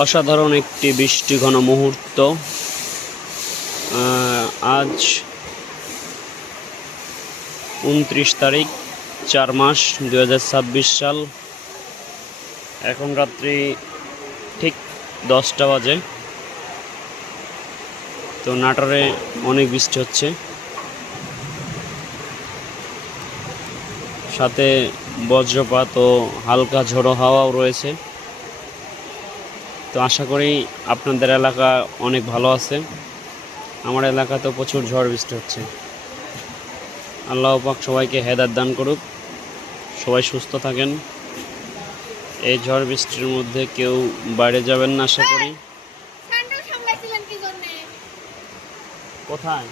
অসাধারণ একটি বৃষ্টি ঘন মুহূর্ত। আজ 29 তারিখ 4 মাস 2026 সাল। এখন রাত্রি ঠিক 10টা বাজে। তো নাটোরে অনেক বৃষ্টি হচ্ছে, সাথে বজ্রপাত ও হালকা ঝোড়ো হাওয়াও রয়েছে। তো আশা করি আপনাদের এলাকা অনেক ভালো আছে। আমার এলাকাতেও প্রচুর ঝড় বৃষ্টি হচ্ছে। আল্লাহ পাক সবাইকে হেদায়েত দান করুক, সবাই সুস্থ থাকেন। এই ঝড় বৃষ্টির মধ্যে কেউ বাইরে যাবেন না আশা করি। স্যান্ডেল সামলাইছিলেন কি জন্য? কোথায়?